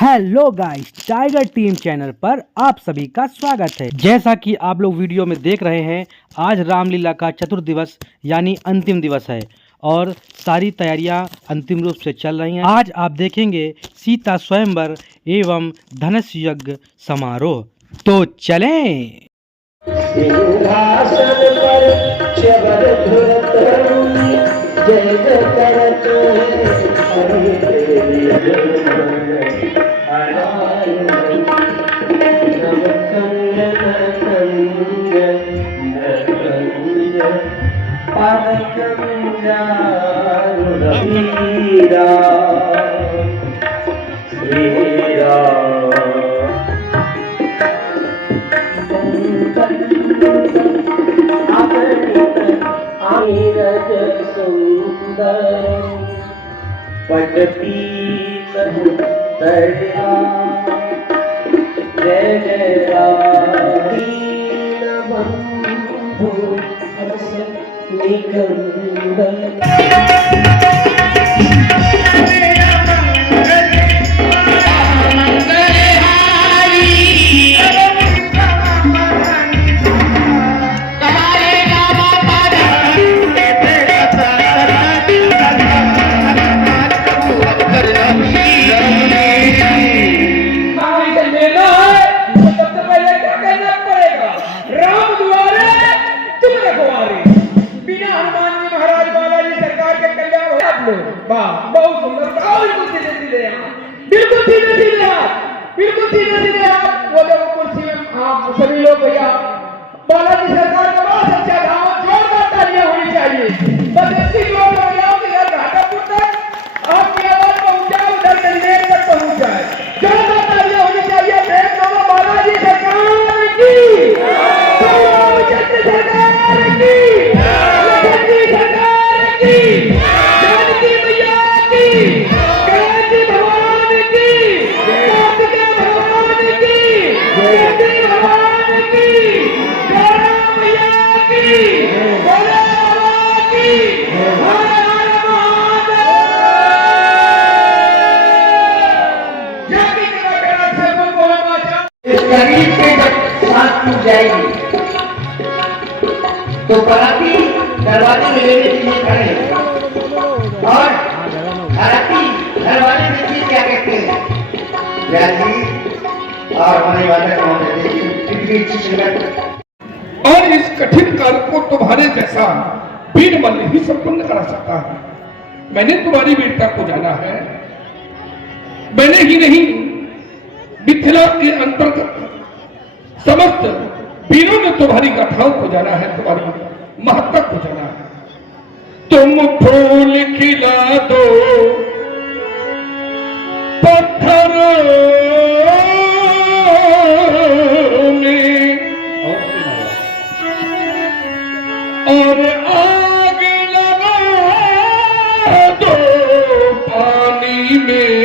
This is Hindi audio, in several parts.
Hello guys, tiger team channel पर आप सभी का स्वागत है। जैसा कि आप लोग वीडियो में देख रहे हैं, आज रामलीला का चतुर्थ दिवस यानी अंतिम दिवस है और सारी तैयारियां अंतिम रूप से चल रही हैं। आज आप देखेंगे सीता स्वयंवर एवं धनुष यज्ञ समारोह। तो चलें। जय जय राम बहुत सुंदर। बिल्कुल सीधे आप वो लोग कुर्सी में आप सभी लोग भैया बालाजी सरकार का बहुत अच्छा गाँव जोरदार तालियां होनी चाहिए। बस इसी लोग घाटा तक आपकी आवाज पहुंचाए, उधर कन्वेयर तक पहुंचाए। जोरदार तालियां होनी चाहिए। देख लो बालाजी सरकार की, सरकार की, सरकार की, जाएगी तो बराती दरवाजे में लेने के लिए खड़े और बराती दरवाजे में चीज क्या कहते हैं और होने वाले और इस कठिन कार्य को तुम्हारे जैसा वीर मल्ल ही संपन्न करा सकता है। मैंने तुम्हारी वीरता को जाना है। मैंने ही नहीं, मिथिला के अंतर्गत समस्त वीरों ने तुम्हारी गाथाओं को जाना है, तुम्हारी महत्ता को जाना है। तुम फूल खिला दो पत्थर में और आग लगा दो पानी में,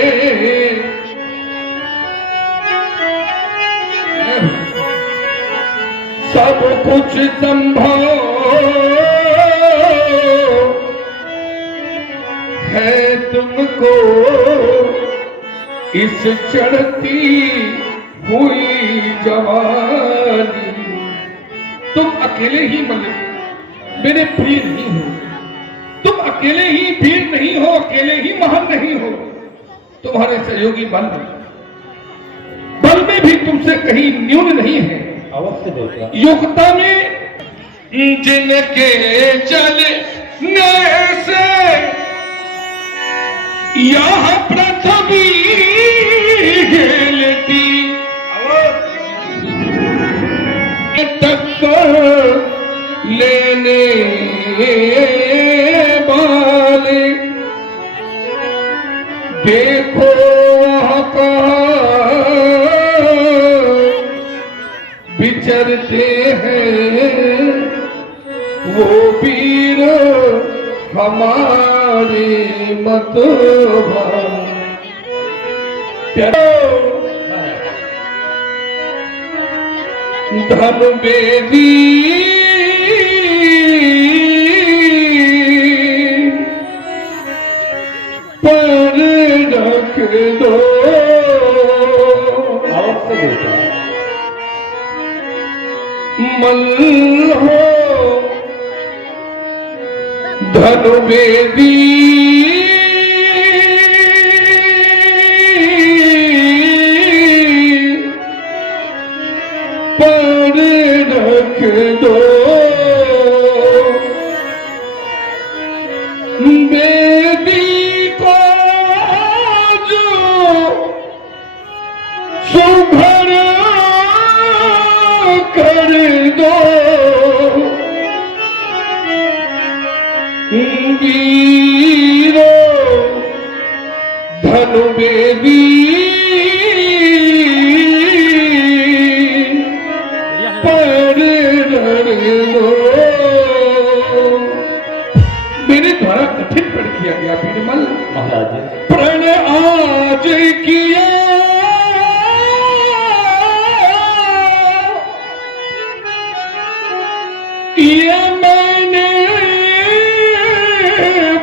सब कुछ संभव है तुमको इस चढ़ती हुई जवानी। तुम अकेले ही मेरे प्रिय नहीं हो, तुम अकेले ही वीर नहीं हो, अकेले ही महान नहीं हो। तुम्हारे सहयोगी बल में भी तुमसे कहीं न्यून नहीं है। योग्यता में जिनके चले से यह पृथ्वी हिलती टक्कर लेने वाले देखो विचरते हैं वो वीर हमारे मतभाव। धन बेदी पर रख दो बीरमल हो धनुर्वेदी पर रख दो बेदी को जो सुभर कर दो वीरो धनुर्वेदी पर रख दो। मेरे द्वारा कठिन प्रण किया गया बीरमल महाराज प्रण आज किया ये मैंने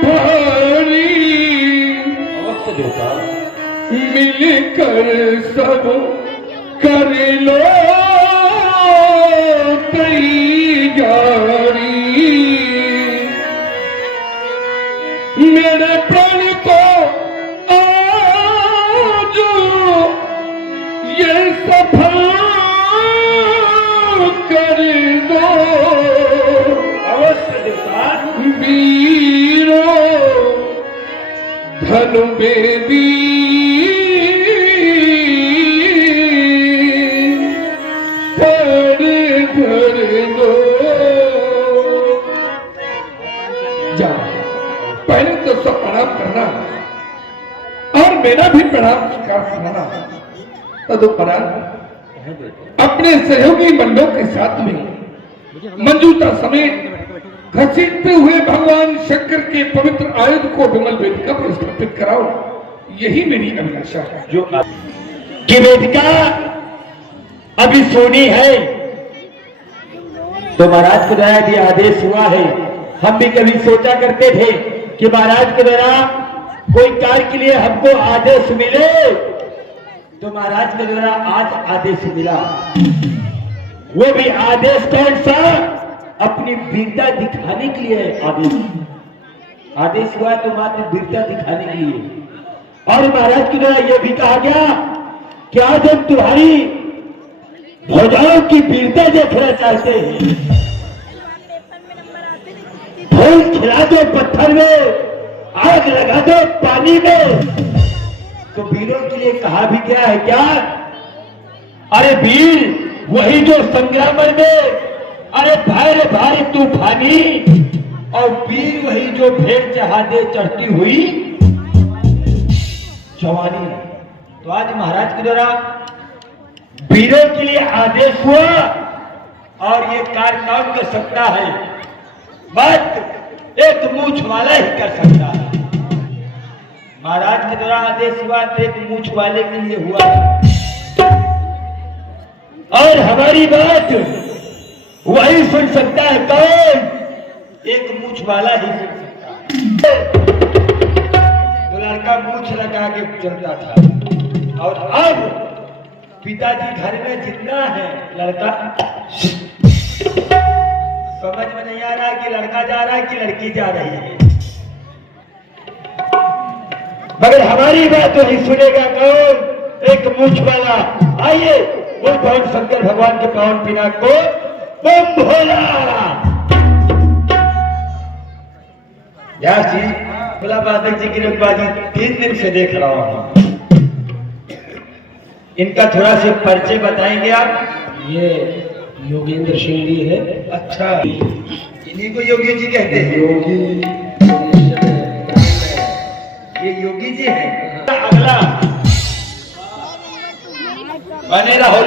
भारी अवश्य देवता मिलकर सब कर लो तैयारी मेरे प्राण को आज ये सफल कर दो अवश्य देवता वीरो धनुर्वेदी पर धर दो। जा पहले तो सब प्रणाम करना और मेरा भी प्रणाम स्वीकार करना। तदुपरांत अपने सहयोगी मंडलों के साथ में मंजूता समेत घसीटते हुए भगवान शंकर के पवित्र आयुध को विमल वेदिका पर स्थापित कराओ, यही मेरी अभिलाषा है। जो कि वेदिका अभी सोनी है तो महाराज के द्वारा यदि आदेश हुआ है। हम भी कभी सोचा करते थे कि महाराज के द्वारा कोई कार्य के लिए हमको आदेश मिले तो महाराज के द्वारा आज आदेश मिला। वो भी आदेश कौन सा? अपनी वीरता दिखाने के लिए आदेश हुआ तो मात्र वीरता दिखाने के लिए। और महाराज के द्वारा यह भी कहा गया कि आज हम तुम्हारी भुजाओं की वीरता देखना चाहते हैं। फूल खिला दो पत्थर में, आग लगा दो पानी में। तो वीरों के लिए कहा भी क्या है क्या? अरे वीर वही जो संग्राम में अरे भाई भारी तूफानी, और वीर वही जो भेड़ चढ़ाते चढ़ती हुई जवानी। तो आज महाराज के द्वारा वीरों के लिए आदेश हुआ और ये कार्य कौन कर सकता है? बस एक मूछ वाला ही कर सकता है। महाराज के द्वारा आदेश हुआ तो एक मूछ वाले के लिए हुआ, और हमारी बात वही सुन सकता है। कौन? एक मूछ वाला ही सुन सकता है। तो लड़का मूछ लगा के चलता था, और अब पिताजी घर में जितना है लड़का समझ में नहीं आ रहा है कि लड़का जा रहा है कि लड़की जा रही है। मगर हमारी बात तो ही सुनेगा कौन? एक मूछ वाला। आइए वो भगवान शंकर भगवान के पावन पिनाक को बम भोला। व्यास जी, भोला बादक जी की रखबाजी 3 दिन से देख रहा हूं। इनका थोड़ा से परिचय बताएंगे आप? ये योगेंद्र सिंह जी है। अच्छा, इन्हीं को योगी जी कहते हैं। योगी ये योगी जी है। अगला बने रहो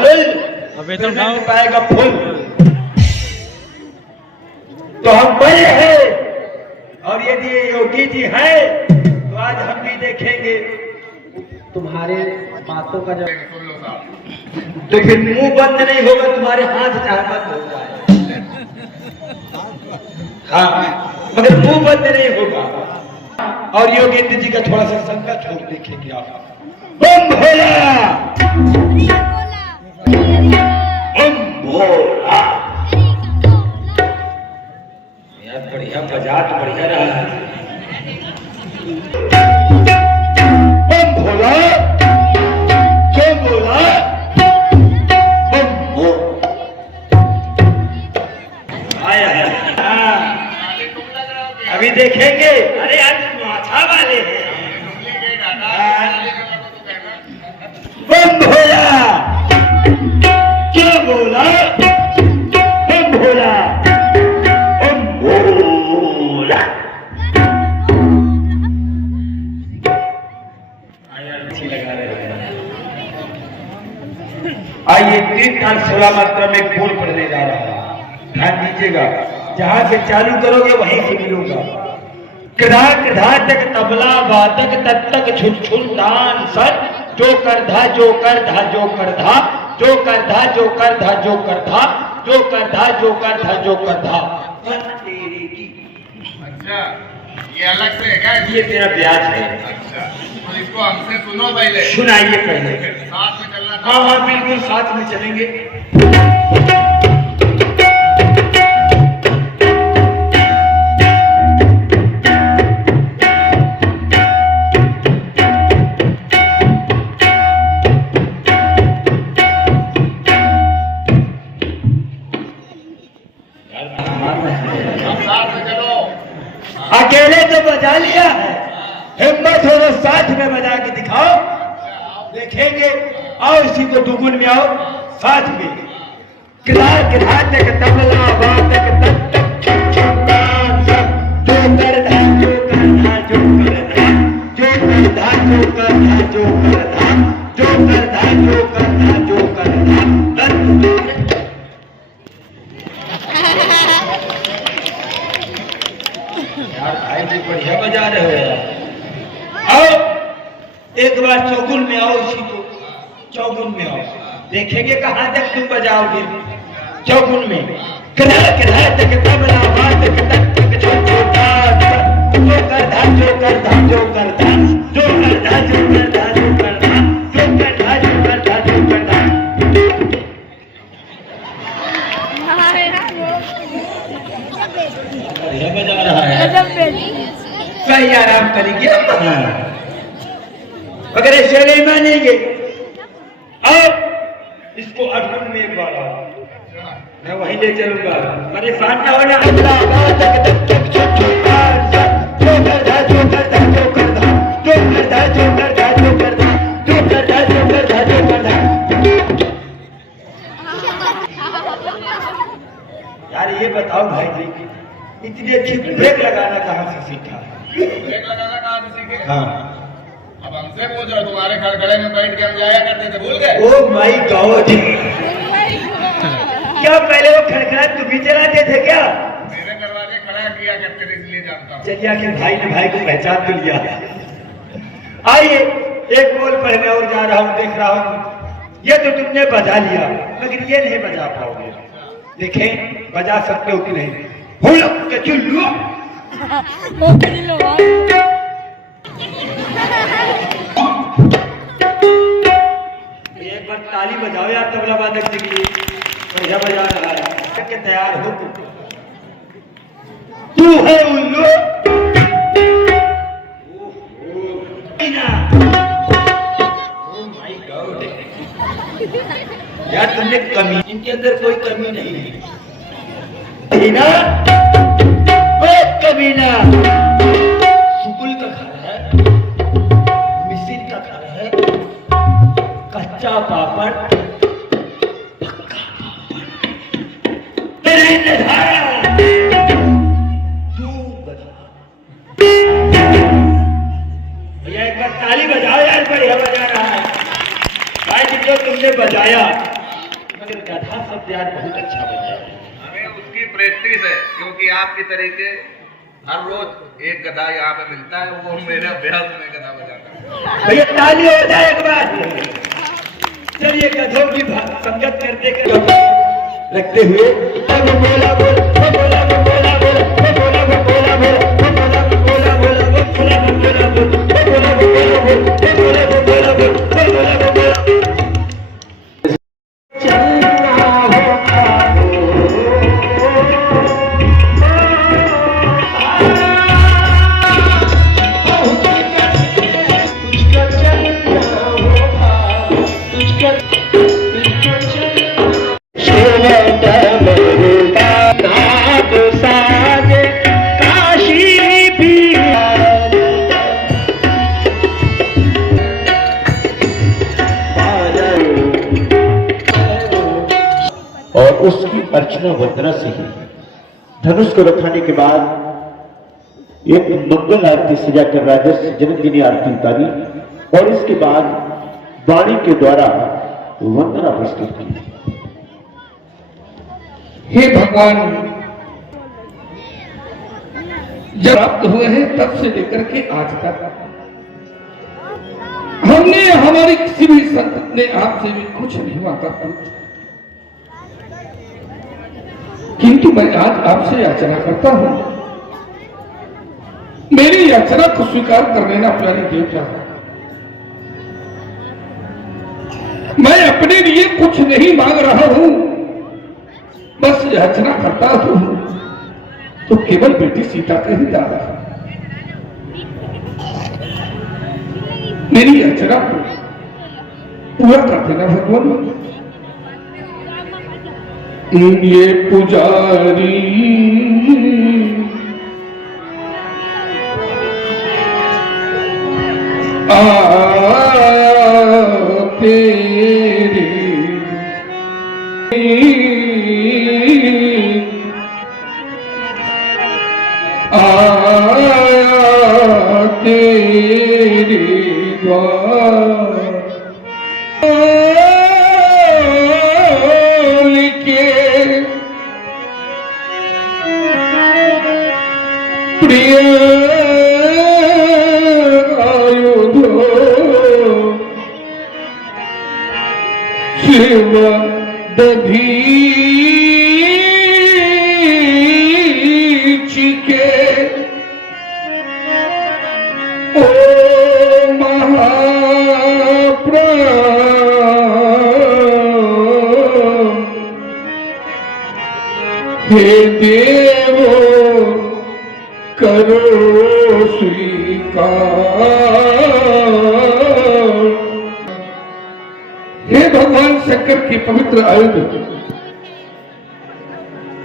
वेतन फिर नहीं पाएगा फूल। तो हम बड़े हैं, और यदि ये योगी जी है तो आज हम भी देखेंगे। तुम्हारे बातों का जब तो फिर मुंह बंद नहीं होगा, तुम्हारे हाथ चाहे बंद हो जाए। हाँ, मगर मुंह बंद नहीं होगा। और योगेंद्र जी का थोड़ा सा संकट हम देखेंगे आप। बम भोला, बम भोला। आइए 3 ताल 16 मात्रा में एक बोल पढ़ने जा रहा है, ध्यान दीजिएगा। जहां से चालू करोगे वहीं से मिलूंगा। कधा कधा तक तबला वादक तब तक छुन छुन दान सर जो कर धा जो कर धा जो कर धा जो कर धा जो कर धा जो कर धा जो कर धा जो कर धा जो कर धा। अच्छा, ये अलग से है क्या? ये तेरा ब्याज है। अच्छा, तो इसको हमसे सुनो पहले। सुनाइए पहले। साथ में चलना। हाँ हाँ बिल्कुल साथ में चलेंगे। साथ में चलो। अकेले तो बजा लिया है, हिम्मत हो तो साथ में बजा के दिखाओ, देखेंगे। आओ इसी को दुगुन में आओ साथ में। किरार किरार तक तबला वादक तक तक जो कर धा जो कर धा जो कर धा जो कर धा जो कर धा जो कर धा जो कर धा जो कर धा जो कर धा। यार भाई भी बढ़िया बजा रहे हो यार। आओ एक बार चौगुन में आओ, इसी को चौगुन में आओ, देखेंगे कहां तक तुम बजाओगे। चौगुन में कधा कधा तक तबला वादक तक तक जो कर धा जो कर धा जो कर धा जो कर धा जो कर धा जो कर धा जो कर धा जो कर धा जो कर धा। बढ़िया बजा रहा है, सही आराम करेंगे। अगर ऐसे नहीं मानेंगे, अब इसको अठन में एक बार आओ, मैं वहीं ले चलूंगा। परेशान ना होना। यार ये बताओ भाई जी, इतनी अच्छी ब्रेक लगाना कहाँ से सीखा? ब्रेक लगाना कहाँ से सीखे? हाँ अब हमसे पूछ रहे हो, तुम्हारे खड़खड़े में बैठ के हम जाया करते थे, भूल गए? ओ माय गॉड, क्या पहले वो खड़खड़ा तुम भी चलाते थे क्या? मेरे दरवाजे खड़ा किया करते थे, इसलिए जानता हूँ। चलिए आखिर भाई ने भाई को पहचान तो लिया। आइए एक बोल पढ़ने और जा रहा हूँ, देख रहा हूँ ये तो तुमने बजा लिया, मगर ये नहीं बजा पाओगे। देखें बजा सकते हो कि नहीं। एक बार ताली बजाओ यार तबला वादक जी के लिए, बढ़िया बजा रहा है। के तैयार हो तू है उल्लू। यार तुमने कमी, इनके अंदर कोई कमी नहीं है ना, कमीना। सुकुल का घर है, मिसिर का घर है, कच्चा पापड़ पक्का पापड़। तू बजा भैया, एक बार ताली बजाओ यार, बढ़िया बजा रहा है भाई जी। जो तुमने बजाया, मगर गधा शब्द यार बहुत अच्छा बजाया। हमें उसकी प्रैक्टिस है, क्योंकि आपकी तरीके हर रोज एक गधा यहाँ पे मिलता है, वो मेरे अभ्यास में गधा बजाता है। भैया ताली हो जाए एक बार। चलिए गधों की संगत करते रखते हुए बोला बोल बोला बोला बोल बोला बोला बोला बोला बोला बोला बोला बोला बोला। और उसकी अर्चना वंदना से ही धनुष को रखाने के बाद एक मंगल आरती सजाकर राजस जन्मदिनी आरती उतारी और इसके बाद वाणी के द्वारा वंदना प्रस्तुत की। हे भगवान, जब प्राप्त हुए हैं तब से लेकर के आज तक हमने हमारे किसी भी संत ने आपसे भी कुछ नहीं मांगा, किंतु मैं आज आपसे याचना करता हूं, मेरी याचना को स्वीकार कर लेना प्यारे देवता। मैं अपने लिए कुछ नहीं मांग रहा हूं, बस याचना करता हूं तो केवल बेटी सीता के ही दादा। मेरी याचना को पूरा कर देना भगवान। ये पुजारी तेरी तेरी के प्रिय आयुधो शिव दधीचिके ओ महाप्राण, हे देवो करो स्वीकार। हे भगवान शंकर की पवित्र आयुध,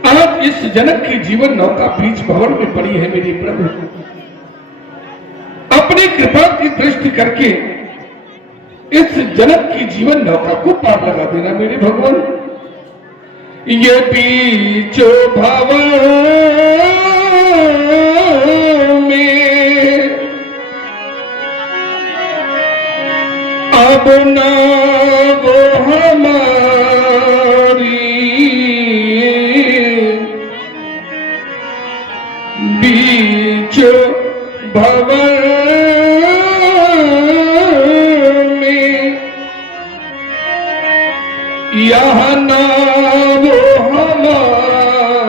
आज इस जनक की जीवन नौका बीच भवन में पड़ी है मेरी प्रभु, अपनी कृपा की दृष्टि करके इस जनक की जीवन नौका को पार लगा देना मेरे भगवान। ये बीच भवन में अब ना वो हमारी, बीच भवन में यहाँ ना वो हमारी,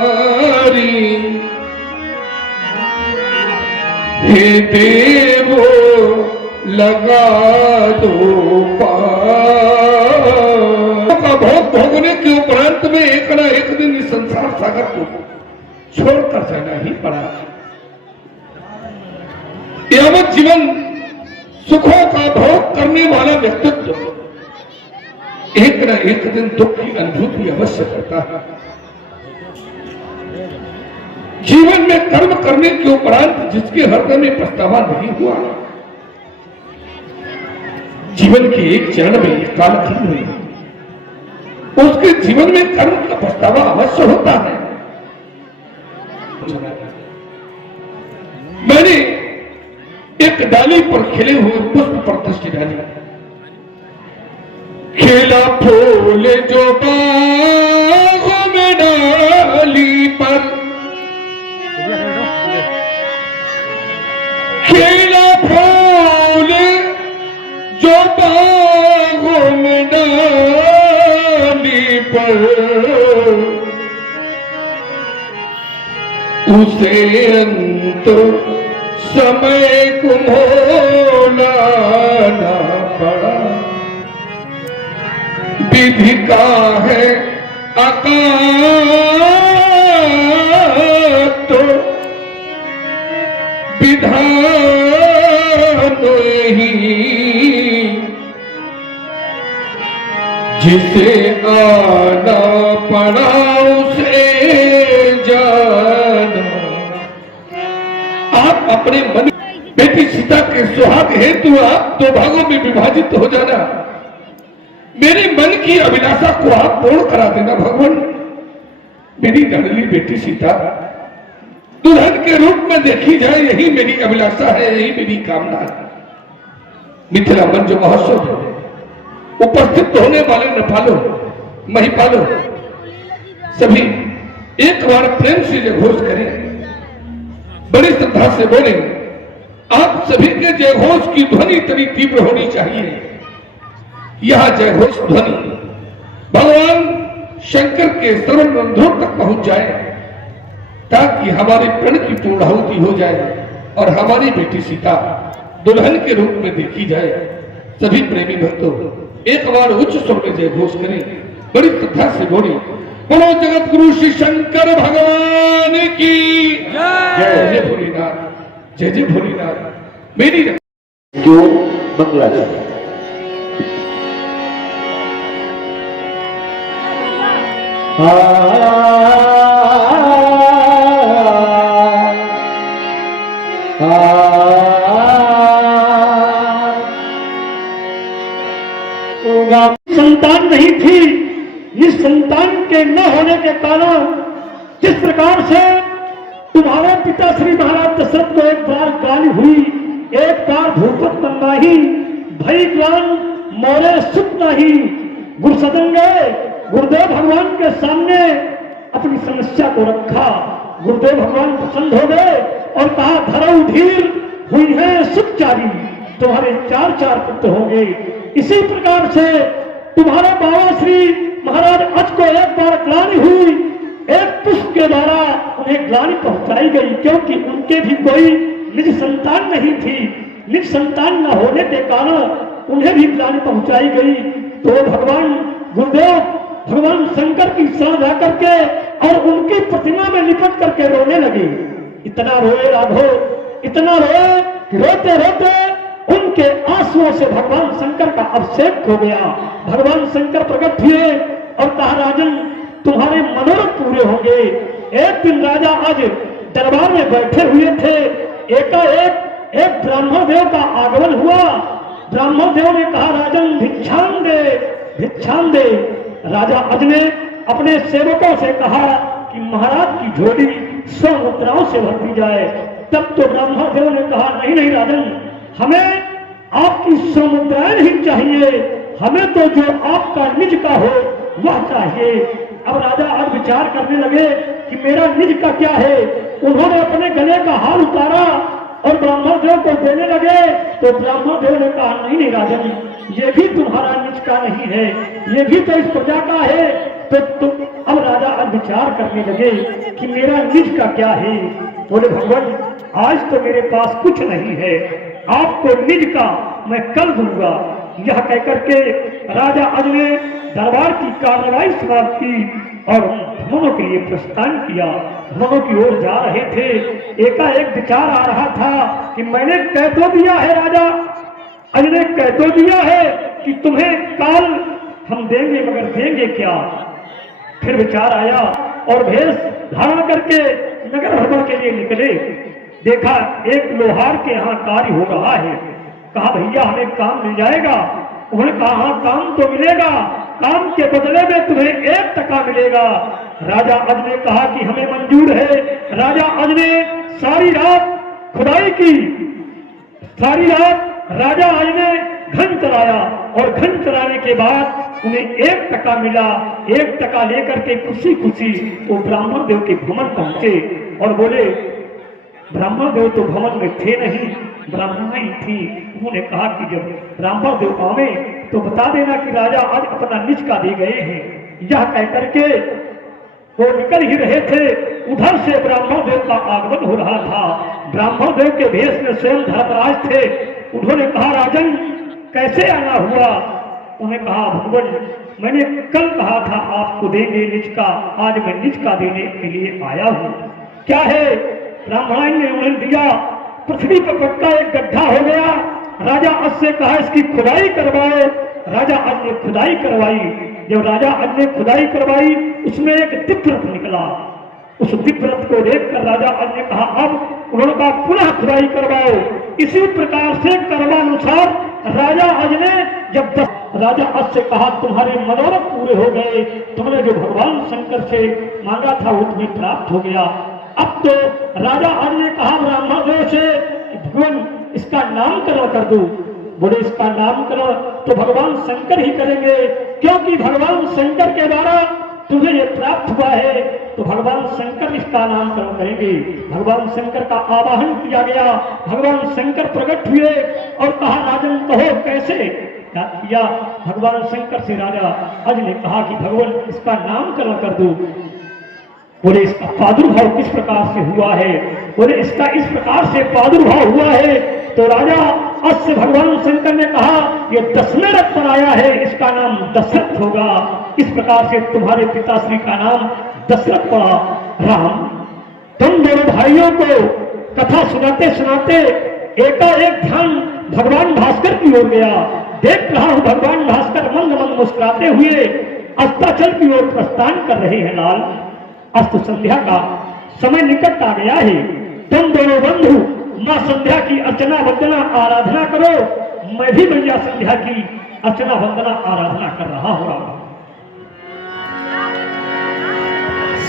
हे देवो लगा दो पार। का भोग भोगने के उपरांत में एक ना एक दिन इस संसार सागर को छोड़कर जाना ही पड़ा। यावत जीवन सुखों का भोग करने वाला व्यक्तित्व एक न एक दिन दुख की अनुभूति अवश्य करता है। जीवन में कर्म करने के उपरांत जिसके हृदय में पछतावा नहीं हुआ, जीवन के एक चरण में एक कालखंड में उसके जीवन में कर्म का पछतावा अवश्य होता है। मैंने एक डाली पर खिले हुए पुष्प पर दृष्टि डाली, खिला फूल जो बाग में डाली पर, खिला फूल जो बाग में डाली पर, उसे अंत समय को मोलाना पड़ा। विधि का है अकात तो विधान ही, जिसे आना पड़ा उसे जाना। आप अपने मन बेटी सीता के सुहाग हेतु आप दो भागों में विभाजित हो जाना, मेरे मन की अभिलाषा को आप पूर्ण करा देना भगवान। मेरी लाडली बेटी सीता दुल्हन के रूप में देखी जाए, यही मेरी अभिलाषा है, यही मेरी कामना है। मिथिला मंच महोत्सव है, उपस्थित होने वाले नपालों, महिपालों सभी एक बार प्रेम से जयघोष करें, बड़ी श्रद्धा से बोले। आप सभी के जयघोष की ध्वनि इतनी तीव्र होनी चाहिए, यह जयघोष ध्वनि भगवान शंकर के श्रवण रंध्रों तक पहुंच जाए, ताकि हमारे प्रण की पूर्णाहुति हो जाए और हमारी बेटी सीता दुल्हन के रूप में देखी जाए। सभी प्रेमी भक्तों एक बार उच्च स्वर में जयघोष करें, बड़ी श्रद्धा से बोले। बोलो जगत गुरु श्री शंकर भगवान की जय। जय भोलेनाथ, जय जय भोलेनाथ। मेरी क्यों बंगला चला संतान नहीं थी, निसंतान के न होने के कारण जिस प्रकार से तुम्हारे पिता श्री महाराज दशरथ को एक बार गाली हुई, एक बार भूपत बनवाही, भई ग्लान मोरे सुख नहीं, गुरुसदन गए, गुरुदेव भगवान के सामने अपनी समस्या को रखा। गुरुदेव भगवान प्रसन्न हो गए और कहा धरऊ धीर हुई है सुख चारी, तुम्हारे 4 पुत्र होंगे। इसी प्रकार से तुम्हारे बाबा श्री महाराज अज को एक बार ग्लानि हुई, एक पुष्प के द्वारा उन्हें ग्लानि पहुंचाई गई, क्योंकि उनके भी कोई निज संतान नहीं थी। निज संतान न होने के कारण उन्हें भी ग्लानि पहुंचाई गई। तो भगवान गुरुदेव भगवान शंकर की शरण जा करके और उनकी प्रतिमा में लिपट करके रोने लगे। इतना रोए राघव, इतना रोए कि रोते रोते उनके आंसुओं से भगवान शंकर का अभिषेक हो गया। भगवान शंकर प्रकट हुए और कहा राजन तुम्हारे मनोरथ पूरे होंगे। एक दिन राजा आज दरबार में बैठे हुए थे, एकाएक एक ब्राह्मण देव का आगमन हुआ। ब्राह्मण देव ने कहा राजन भिक्षाम दे, भिक्षाम दे। राजा अज ने अपने सेवकों से कहा कि महाराज की झोली 100 मुद्राओं से भर दी जाए। तब तो ब्राह्मण देव ने कहा नहीं नहीं राजन, हमें आपकी 100 मुद्राएं नहीं चाहिए, हमें तो जो आपका निज का हो वह चाहिए। अब राजा आज विचार करने लगे कि मेरा निज का क्या है। उन्होंने अपने गले का हार उतारा और ब्राह्मण देव को देने लगे। तो ब्राह्मण देव ने कहा नहीं नहीं राजन, ये भी तुम्हारा निज का नहीं है, ये भी तो इस प्रजा का है। तो अब राजा आज विचार करने लगे कि मेरा निज का क्या है। बोले भगवान आज तो मेरे पास कुछ नहीं है, आपको निज का मैं कल दूंगा। यह कहकर के राजा अज ने दरबार की कार्रवाई समाप्त की और भ्रमणों के लिए प्रस्थान किया। भ्रमणों की ओर जा रहे थे, एकाएक विचार आ रहा था कि मैंने कह तो दिया है, राजा अज ने कह तो दिया है कि तुम्हें काल हम देंगे, मगर देंगे क्या। फिर विचार आया और भेष धारण करके नगर भ्रमण के लिए निकले। देखा एक लोहार के यहाँ कार्य हो रहा है। कहा भैया हमें काम मिल जाएगा। उन्होंने कहा हाँ काम तो मिलेगा, काम के बदले में तुम्हें 1 टका मिलेगा। राजा अज ने कहा कि हमें मंजूर है। राजा अज ने सारी रात खुदाई की, सारी रात राजा अज ने घन चलाया और घन चलाने के बाद उन्हें 1 टका मिला। 1 टका लेकर के खुशी खुशी वो ब्राह्मण देव के भवन पहुंचे और बोले ब्राह्मण देव तो भवन में थे नहीं, ब्राह्मण ही थी। उन्होंने कहा कि जब ब्राह्मण देव आवे तो बता देना कि राजा आज अपना निज का दे गए हैं। यह कहकर के वो निकल ही रहे थे, उधर से ब्राह्मण देव का आगमन हो रहा था। ब्राह्मण देव के भेष में स्वयं धर्मराज थे। उन्होंने कहा राजन कैसे आना हुआ। उन्होंने कहा भगवान मैंने कल कहा था आपको देंगे निज का, आज मैं निज का देने के लिए आया हूँ। क्या है? ब्राह्मण ने उन्हें दिया। पृथ्वी पर पक्का एक गड्ढा हो गया। राजा अज से कहा इसकी खुदाई करवाओ। राजा अज ने खुदाई करवाई। जब राजा अज ने खुदाई करवाई उसमें एक दिव्यरथ निकला। उस दिव्यरथ को देखकर राजा अज ने कहा अब उन्होंने कहा पुनः खुदाई करवाओ। इसी प्रकार से कर्मानुसार राजा अज ने जब राजा अज से कहा तुम्हारे मनोरथ पूरे हो गए, तुमने जो भगवान शंकर से मांगा था वो तुम्हें प्राप्त हो गया। अब तो राजा अज ने कहा ब्राह्मण देव से भगवान इसका नामकरण कर दो। बोले इसका नामकरण तो भगवान शंकर ही करेंगे, क्योंकि भगवान शंकर के द्वारा तुम्हें ये प्राप्त हुआ है, तो भगवान शंकर इसका नामकरण करेंगे। भगवान शंकर का आवाहन किया गया, भगवान शंकर प्रकट हुए और कहा राजन कहो कैसे क्या किया। भगवान शंकर से राजा अज ने कहा कि भगवान इसका नामकरण कर दो। बोले इसका प्रादुर्भाव किस प्रकार से हुआ है, बोले इसका इस प्रकार से प्रादुर्भाव हुआ है। तो राजा अज से भगवान शंकर ने कहा ये 10वें रथ पर आया है, इसका नाम दशरथ होगा। इस प्रकार से तुम्हारे पिताश्री का नाम दशरथ पड़ा। राम तुम दोनों भाइयों को कथा सुनाते सुनाते एकाएक ध्यान भगवान भास्कर की ओर गया। देख रहा हूं भगवान भास्कर मंद मंद मुस्कुराते हुए अस्ताचल की ओर प्रस्थान कर रहे हैं। लाल अस्त संध्या का समय निकट आ गया है। तुम दोनों बंधु मां संध्या की अर्चना वंदना आराधना करो, मैं भी मैया संध्या की अर्चना वंदना आराधना कर रहा हूं।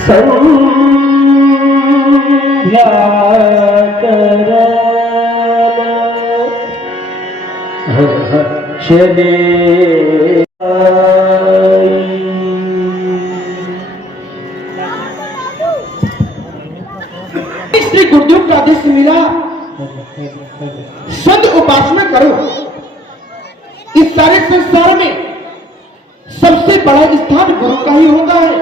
संध्या चले श्री गुरुदेव का आदेश मिला, संत उपासना करो। इस सारे संसार में सबसे बड़ा स्थान गुरु का ही होता है।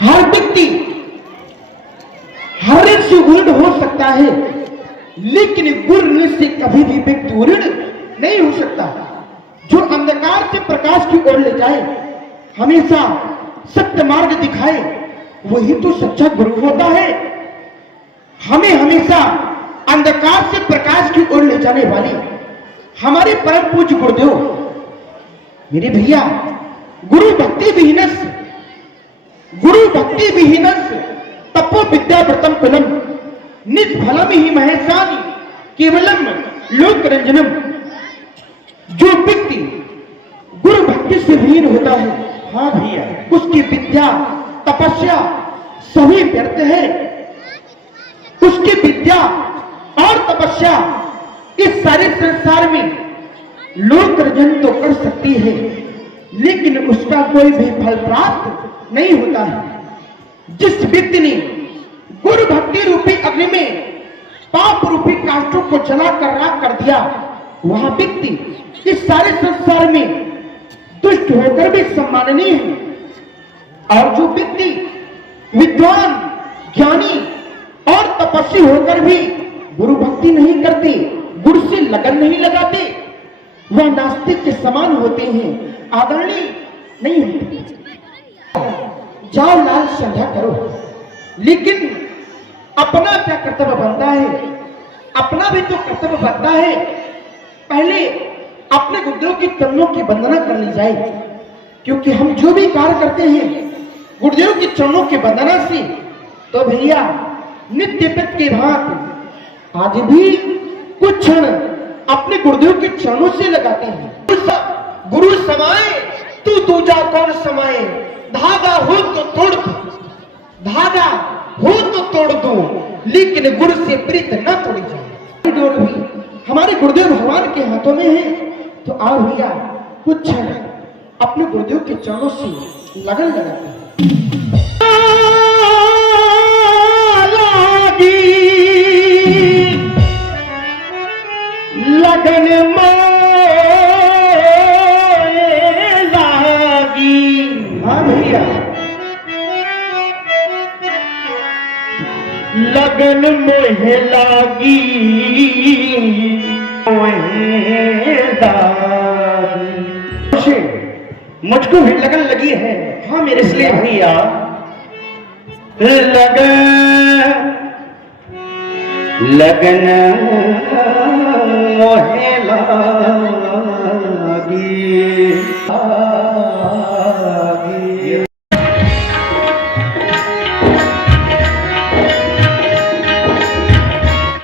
हर व्यक्ति हर एक से उर्ण हो सकता है, लेकिन गुरु से कभी भी व्यक्ति उर्ण नहीं हो सकता। जो अंधकार से प्रकाश की ओर ले जाए, हमेशा सत्य मार्ग दिखाए, वही तो सच्चा गुरु होता है। हमें हमेशा अंधकार से प्रकाश की ओर ले जाने वाले हमारे परम पूज्य गुरुदेव, मेरे भैया, गुरु भक्ति विहीनस तपो विद्या व्रतम कुलम निष्फलम ही महेशानी केवलम लोक रंजनम। जो व्यक्ति गुरु भक्ति से विहीन होता है, हाँ भैया, उसकी विद्या तपस्या सभी व्यर्थ है। उसकी विद्या और तपस्या इस सारे संसार में लोक अर्जन तो कर सकती है, लेकिन उसका कोई भी फल प्राप्त नहीं होता है। जिस व्यक्ति ने गुरु भक्ति रूपी अग्नि में पाप रूपी काष्ठों को जलाकर राख कर दिया, वह व्यक्ति इस सारे संसार में दुष्ट होकर भी सम्माननीय है। और जो व्यक्ति विद्वान ज्ञानी और तपस्वी होकर भी गुरु भक्ति नहीं करते, गुरु से लगन नहीं लगाते, वह नास्तिक के समान होते हैं, आदरणीय नहीं होते। जाओ लाल संध्या करो, लेकिन अपना क्या कर्तव्य बनता है, अपना भी तो कर्तव्य बनता है। पहले अपने गुरुदेव की चरणों की वंदना कर ली जाए, क्योंकि हम जो भी कार्य करते हैं गुरुदेव की चरणों की वंदना से, तो भैया नित्य पित की भांति आज भी कुछ क्षण अपने गुरुदेव के चरणों से लगाते हैं। गुरु समाए तू दूजा कौन समाए, धागा हो तो तोड़ दो, धागा हो तो तोड़ दो, लेकिन गुरु से प्रीत न तोड़ी जाए। डोर भी हमारे गुरुदेव भगवान के हाथों में है। तो आओ भैया कुछ क्षण अपने गुरुदेव के चरणों से लगन लगाते हैं। लगन लागी, हाँ भैया, लगन मोहे लागी, मुझको भी लगन लगी है। हाँ मेरे इसलिए भैया लगन मोहे लागी।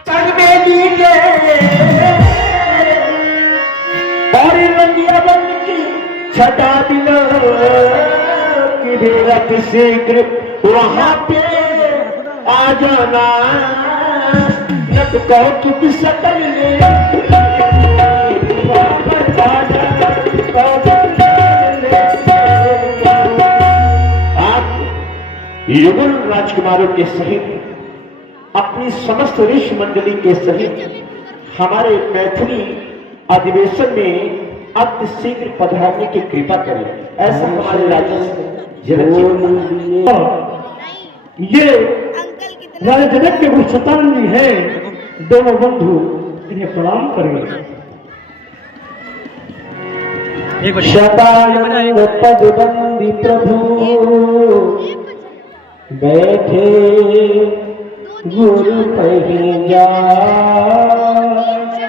संग में लीजिए और रंगिया बन की छटा दिलो कि रथ शीघ्र वहां पे आ जाना। नट कौतुक सकल ले युगल राजकुमारों के सहित अपनी समस्त ऋषि मंडली के सहित हमारे मैथिली अधिवेशन में अति शीघ्र पधारने की कृपा करें, ऐसा हमारे राज्य ये राजा जनक के गुरु शतानंदी है, दोनों बंधु इन्हें प्रणाम करें। शतानंद पदबंदी प्रभु बैठे गुरु पहिया।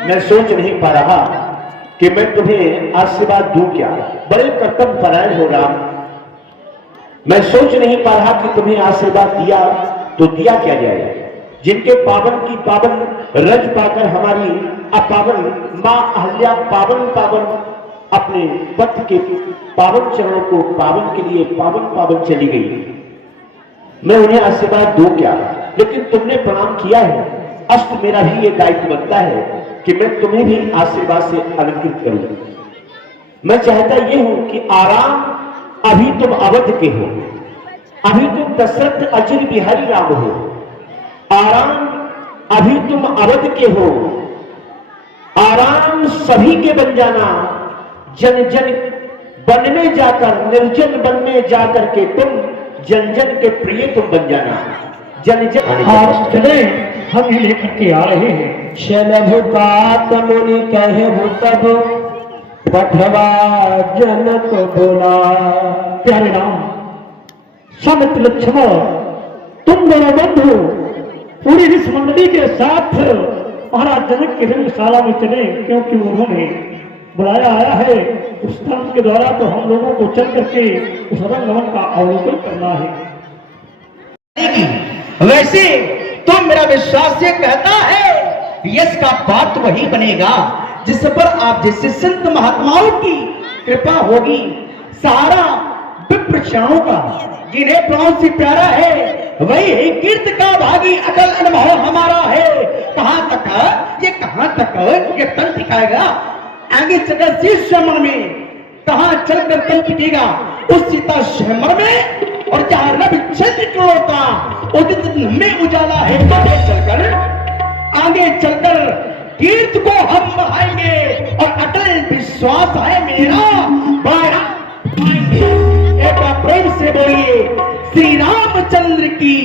मैं सोच नहीं पा रहा कि मैं तुम्हें आशीर्वाद दूं क्या, बड़े कर्तव्य परायण हो राम। मैं सोच नहीं पा रहा कि तुम्हें आशीर्वाद दिया तो दिया क्या जाए। जिनके पावन की पावन रज पाकर हमारी अपावन मां अहल्या पावन पावन अपने पति के पावन चरणों को पावन के लिए पावन पावन चली गई, मैं उन्हें आशीर्वाद दूं क्या। लेकिन तुमने प्रणाम किया है, अष्ट मेरा भी ये दायित्व बनता है कि मैं तुम्हें भी आशीर्वाद से अलंकृत करूं। मैं चाहता ये हूं कि आराम अभी तुम अवध के हो, अभी तुम दशरथ अचिर बिहारी राम हो। आराम अभी तुम अवध के हो, आराम सभी के बन जाना। जन जन वन में जाकर, निर्जन वन में जाकर के तुम जन जन के प्रिय तुम बन जाना। जन जन आज चले हम ही लेकर के आ रहे हैं। शलभुतात मुनि कहे तब पठवा जनक बोला। प्यारे राम, समित लक्ष्मण, तुम दोनों बंधु पूरी ऋषि मंडली के साथ महाराज जनक की रंगशाला में चले, क्योंकि उन्होंने बुलाया आया है। उस तंत्र के द्वारा तो हम लोगों को चल करके उस रंगमन का अवलोकन करना है। वैसे तो मेरा विश्वास ये कहता है यश का पात्र वही बनेगा जिस पर आप जैसे संत महात्माओं की कृपा होगी। सारा विप्र क्षणों का जिन्हें प्राण से प्यारा है वही है कीर्त का भागी अकल अनुभव हमारा है। कहां तक ये कहां तक ये तन टिकाएगा, आगे चलकर शीर्ष मन में कहां चलकर तन टिकेगा, उस सीता शहर में। और जहां रवि चंद्र होता उदित में उजाला है। आगे चलकर कीर्त को हम बढ़ाएंगे और अटल विश्वास है मेरा बड़ा पाएंगे। एक प्रेम से बोलिए श्री रामचंद्र की।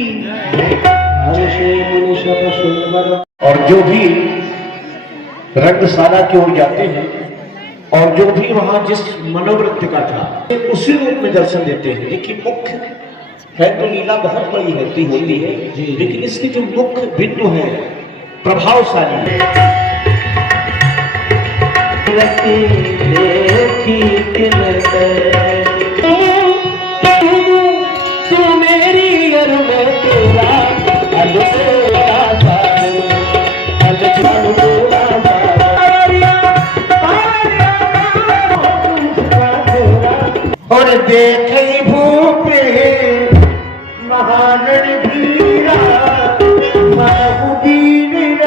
और जो भी रंगशाला की ओर जाते हैं और जो भी वहां जिस मनोवृत्ति का था उसी रूप में दर्शन देते हैं। देखिए मुख्य है तो लीला बहुत बड़ी होती है, लेकिन इसके जो मुख्य बिंदु है प्रभावशाली है। तू मेरी और देख भूपे महान धीरा महाबीर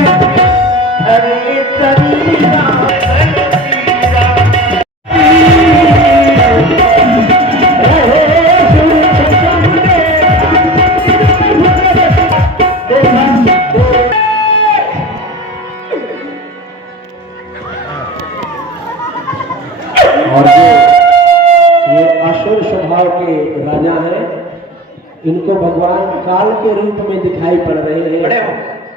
हरे तरीरा और ये असुर स्वभाव के राजा हैं, इनको भगवान काल के रूप में दिखाई पड़ रहे हैं।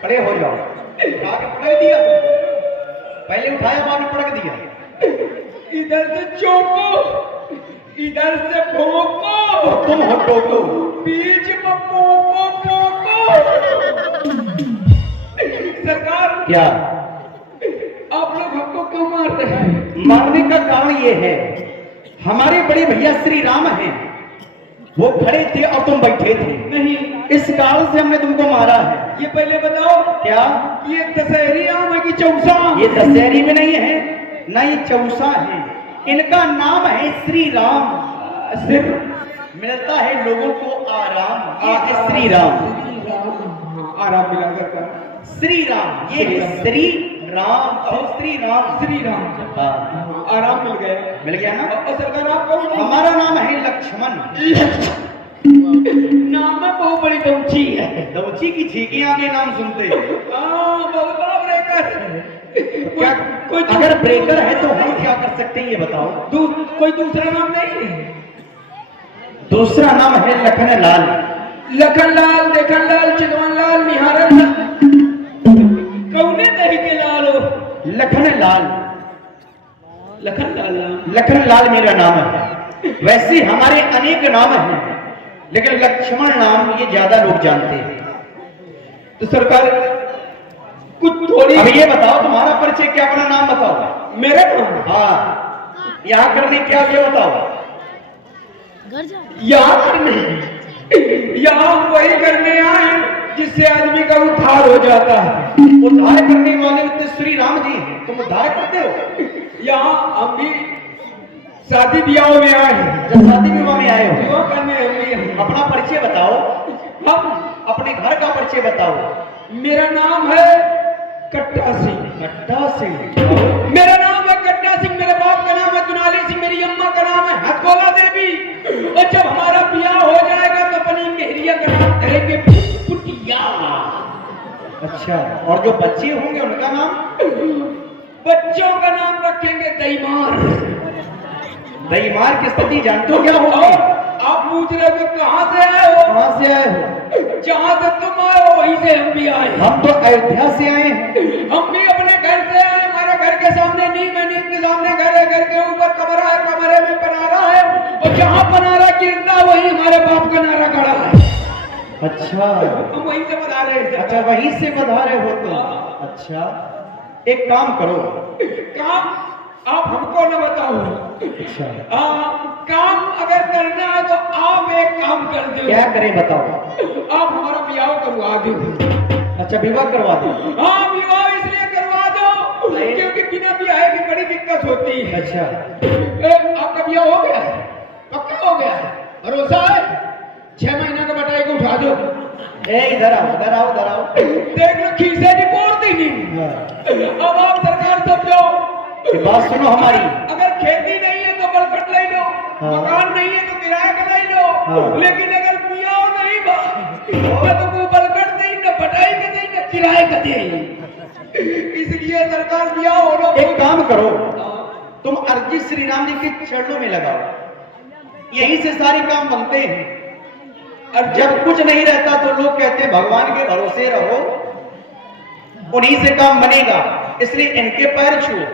खड़े हो जाओ। पटक दिया तुमको, पहले उठाया बाद में पटक दिया। इधर से चौको, इधर से भोको, तुम हो टोको, बीच में पोको। सरकार क्या आप लोग हमको क्यों मार रहे हैं? मारने का कारण ये है हमारे बड़े भैया श्री राम हैं, वो खड़े थे और तुम बैठे थे। नहीं, इस कारण से हमने तुमको मारा है। ये पहले बताओ क्या ये दशहरी आम है कि चौसा? ये दशहरी में नहीं है ना, ये चौसा है। इनका नाम है श्री राम। सिर्फ मिलता है लोगों को आराम, ये श्री राम। आराम मिला करता श्री राम, ये है श्री राम, श्री राम, श्री राम। हाँ, आराम मिल गया। मिल गया ना। और सरकार आप कौन? हमारा नाम है लक्ष्मण। नाम में बहुत बड़ी दौची है। दौची की छीकियां के नाम सुनते हैं। बहुत बड़ा ब्रेकर। क्या कोई अगर ब्रेकर है तो हम क्या कर सकते हैं ये बताओ। कोई दूसरा नाम नहीं है? दूसरा नाम है लखन लाल। लखन लाल, देखन लाल, चिदवन लाल, निहारन लाल, कौने दही के लाल हो? लखन लाल, लखन लाल नाम। लखन लाल मेरा नाम है। वैसे हमारे अनेक नाम हैं, लेकिन लक्ष्मण नाम ये ज्यादा लोग जानते हैं। तो सरकार कुछ थोड़ी। अब ये बताओ तुम्हारा परिचय क्या, अपना नाम बताओ। मेरा नाम? हाँ, यहाँ करने क्या ये बताओ। यहाँ करने, यहाँ वही करने आए जिससे आदमी का उद्धार हो जाता है। उद्धार करने वाले तो श्री राम जी हैं, तुम उद्धार करते हो। यहाँ हम भी शादी ब्याह में आए हैं। जब शादी विवाह में आए हो, विवाह करने हम अपना परिचय बताओ। हम अपने घर का परिचय बताओ। मेरा नाम है कट्टा सिंह। कट्टा सिंह। मेरा नाम है कट्टा सिंह, मेरे बाप का नाम है दुनाली सिंह, मेरी अम्मा का नाम है हथगोला देवी। और जब हमारा ब्याह हो जाएगा तो अपनी मेहरिया का नाम करेंगे पुटिया। अच्छा, और जो बच्चे होंगे उनका नाम? बच्चों का नाम रखेंगे दैमार। दैमार की स्थिति जानते हो क्या होगी? आप पूछ रहे हो कहाँ से आए हो? कहाँ से आए हो? जहाँ से तुम आए हो वहीं से हम भी आए। हम तो अयोध्या से आए हैं। हम भी अपने घर से आए। हमारे घर के सामने नीम है, नीम के सामने घर है, घर के ऊपर कमरा है, कमरे में पनारा है, और जहाँ पनारा गिरता वहीं हमारे बाप का नारा खड़ा है। अच्छा, हम वहीं से बता रहे थे। अच्छा, वहीं से बधा रहे हो तुम। अच्छा, एक काम करो। काम आप हमको न बताओ। अच्छा, काम अगर करना है तो आप एक काम कर दो। क्या करें बताओ। आप हमारा ब्याह करवा दो। अच्छा, विवाह करवा दो। हाँ, विवाह इसलिए करवा दो क्योंकि बिना ब्याह की बड़ी दिक्कत होती है। अच्छा, आपका ब्याह हो गया है? पक्का हो गया है? भरोसा है? 6 महीने का बटाई को उठा दो। इधर आओ, इधर आओ, इधर आओ। देख लो खीसे रिपोर्ट दी नहीं। अब आप सरकार सब जाओ। बात सुनो हमारी। अगर खेती नहीं है तो बलकट ले लो। हाँ। मकान नहीं है तो किराए का ले लो। हाँ। लेकिन अगर ब्याह नहीं बा तो वो बलकट नहीं, न बटाई का नहीं, न किराए का दे। इसलिए सरकार ब्याह हो लो। एक काम करो, तुम अर्जी श्री राम जी के चरणों में लगाओ। यहीं से सारे काम बनते हैं। और जब कुछ नहीं रहता तो लोग कहते हैं भगवान के भरोसे रहो, उन्हीं से काम बनेगा। इसलिए इनके पैर छुओ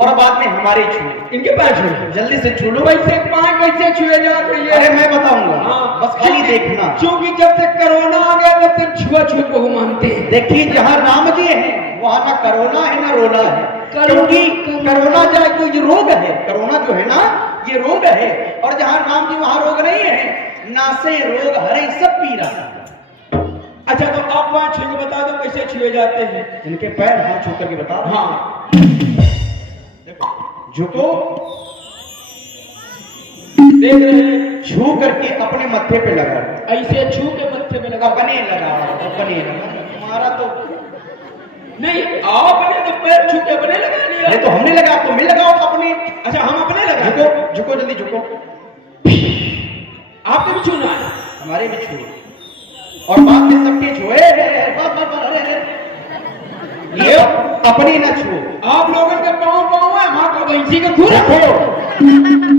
और बाद में हमारे छुओ। इनके पैर छुओ, जल्दी से छू लो। वैसे पांव कैसे छुए जाते हैं? अरे मैं बताऊंगा, बस खाली देखना। क्योंकि जब से कोरोना आ गया तब से छुआछूत को मानते हैं। देखिए, जहाँ राम जी हैं वहाँ ना कोरोना है ना रोना है। क्योंकि कोरोना जो है कोई रोग है, कोरोना जो है ना ये रोग है। और जहाँ राम जी वहाँ रोग नहीं है। नासे रोग हरे सब पी रहा। अच्छा, तो आप वहाँ छू के बता दो कैसे छुए जाते हैं। इनके पैर हाथ छू करके बता। हाँ, झुको, देख रहे हैं। छू करके अपने मत्थे पे लगाओ। ऐसे छू के मत्थे में लगा। अपने लगाओ, अपने लगाओ। तुम्हारा तो नहीं, आपने तो पैर छू के अपने लगा लिया। अरे तो हमने लगा, तुम भी लगाओ अपने। अच्छा, हम अपने लगा। झुको, झुको, जल्दी झुको। आपको भी छूना है? हमारे भी छुए और बाद में सबके छुए। ये अपने न छुओ। आप लोगों के पाँव है, माँ का भैंसी का खून।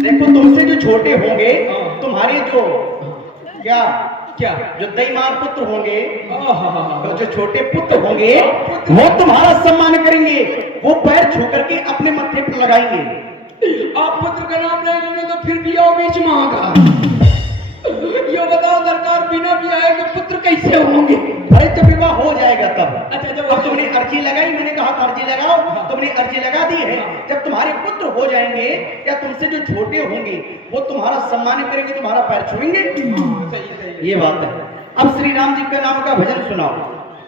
देखो, तुमसे जो छोटे होंगे, तुम्हारे जो क्या क्या जो दैमार पुत्र होंगे, आहा। तो जो छोटे पुत्र होंगे वो तुम्हारा सम्मान करेंगे। वो पैर छू करके अपने मत्थे पर लगाएंगे। आप पुत्र का नाम नहीं लेंगे तो फिर भी आओ बीच में आगा। ये बताओ सरकार, बिना ब्याह के पुत्र कैसे होंगे? अरे जब विवाह हो जाएगा तब। अच्छा, जब अब तुमने अर्जी लगाई, मैंने कहा था अर्जी लगाओ। तुमने अर्जी लगा दी है। जब तुम्हारे पुत्र हो जाएंगे या तुमसे जो छोटे होंगे वो तुम्हारा सम्मान करेंगे, तुम्हारा पैर छुएंगे। सही ये बात है। अब श्री राम जी का नाम का भजन सुनाओ।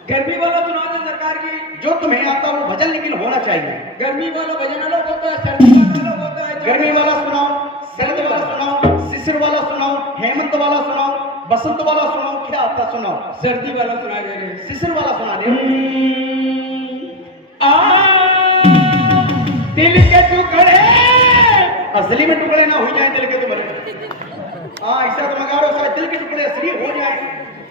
गर्मी वाला सुना दो सरकार की। जो तुम्हें आता वो भजन लेकिन होना चाहिए। गर्मी वाला भजन अलग होता है, सर्दी वाला अलग होता है। गर्मी वाला सुनाओ, शरद वाला सुनाओ, शिशिर वाला सुनाओ, हेमंत वाला सुनाओ। बसंत वाला सुनाओ, क्या आता सुनाओ? सर्दी वाला सुना दे रहे हैं। शिशिर वाला सुना दे। दिल के टुकड़े असली में टुकड़े ना हो जाए दिल के, तो मरे। हाँ ऐसा तो मगा रहा दिल के टुकड़े असली हो जाए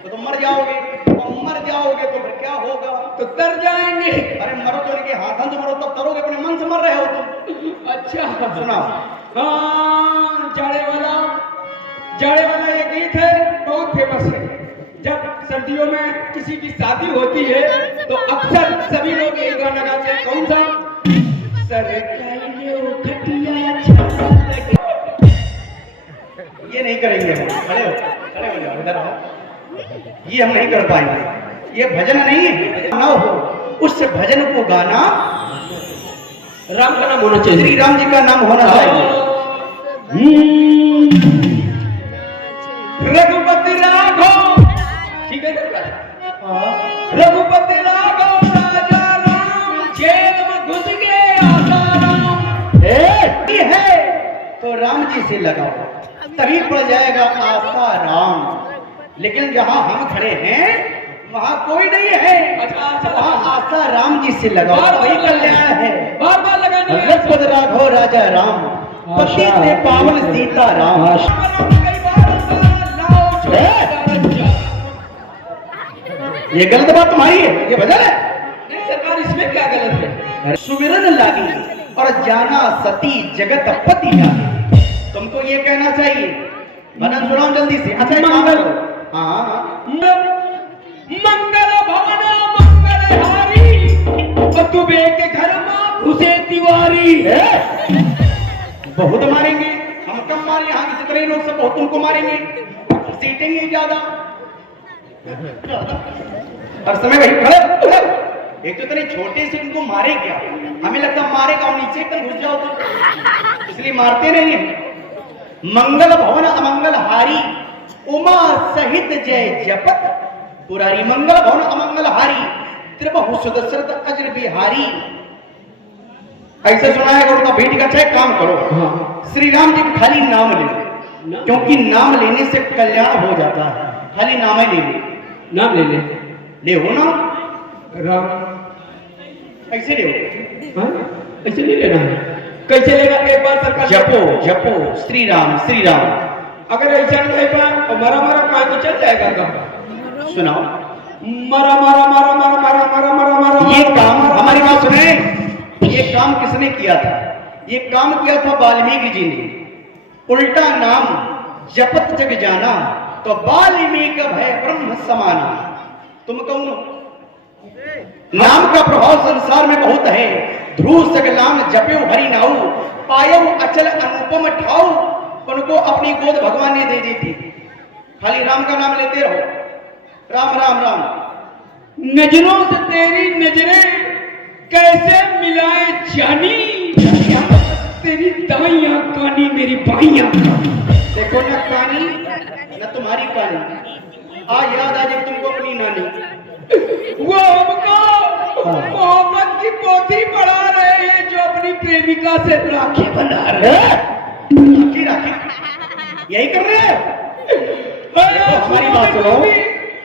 तो मर जाओगे, और मर जाओगे तो फिर क्या होगा? तो तर जाएंगे। अरे मरो तो इनके हाथों से मरो, तब तरोगे, अपने मन से मर रहे हो तुम। अच्छा सुनाओ। हाँ, जाड़े वाला ये गीत है, बहुत फेमस है। जब सर्दियों में किसी की शादी होती है तो अक्सर सभी लोग ये गाना गाते हैं। कौन सा? ये नहीं करेंगे हम। खड़े हो जाओ, इधर आओ। ये हम नहीं कर पाएंगे, ये भजन नहीं है। ना हो उस भजन को गाना, राम का नाम होना चाहिए, श्री राम जी का नाम होना चाहिए। रघुपति राघव, ठीक है सर? रघुपति राघव राजा राम, जेल में घुस गए आसाराम। ये है तो राम जी से लगाओ, तभी पड़ जाएगा आसाराम। लेकिन जहां हम खड़े हैं वहां कोई नहीं है। अच्छा, वहां आसाराम जी से लगाओ, वही कल्याण है। बार बार लगानी है। रघुपति राघव राजा राम, पति से पावन सीता राम। ये गलत बात तुम्हारी है, ये भजन है। नहीं सरकार, इसमें क्या गलत है? सुमिरन लागी और जाना सती जगत पति जाने। तुमको ये कहना चाहिए। भजन सुनाओ जल्दी से। अच्छा मंगल। हाँ, मंगल भवन मंगलहारी, और तुबे के घर में घुसे तिवारी। बहुत मारेंगे हम, कम मारे यहाँ के जितने लोग सब बहुत तुमको मारेंगे, सीटेंगे ज्यादा। हर समय वही खड़े। एक तो इतने छोटे से उनको मारे क्या? हमें लगता मारेगा नीचे तक घुस जाओ तो, इसलिए मारते नहीं है। मंगल भवन अमंगल हारी, उमा सहित जय जपत पुरारी। मंगल भवन अमंगल हारी, त्रिबहु सुदशरथ अजर बिहारी। ऐसे सुना है उनका बेटी का चाहे काम करो। श्री राम जी खाली नाम ले, क्योंकि नाम लेने से कल्याण हो जाता है। खाली नाम ही ले ले, नाम ले ले, ले हो ना राम। ऐसे ले हो। हाँ? ऐसे नहीं लेना है। कैसे लेगा? एक बार सरकार जपो जपो श्री राम श्री राम। अगर ऐसा नहीं है तो मरा मरा कहाँ को चल जाएगा काम? सुनाओ। मरा मरा मरा मरा मरा मरा मरा मरा। ये काम, हमारी बात सुने, ये काम किसने किया था? ये काम किया था वाल्मीकि जी ने। उल्टा नाम जपत जग जाना, तो वाल्मीकि भय ब्रह्म समाना। तुम कौन हो? नाम का प्रभाव संसार में बहुत है। ध्रुव सगलान जप्यो हरि नाऊ, पायो अचल अनुपम ठाऊ। उनको अपनी गोद भगवान ने दे दी थी। खाली राम का नाम लेते रहो, राम राम राम। नजरों से तेरी नजरें कैसे मिलाए जानी, तेरी दाइयां कानी मेरी बाइयां कानी। देखो न कानी न तुम्हारी कानी, आज याद आ जाए तुमको अपनी नानी। वो हमको मोहब्बत की पोथी पढ़ा रहे हैं, जो अपनी प्रेमिका से राखी बना रहे हैं। राखी राखी यही कर रहे हैं। देखो, हमारी बात सुनो,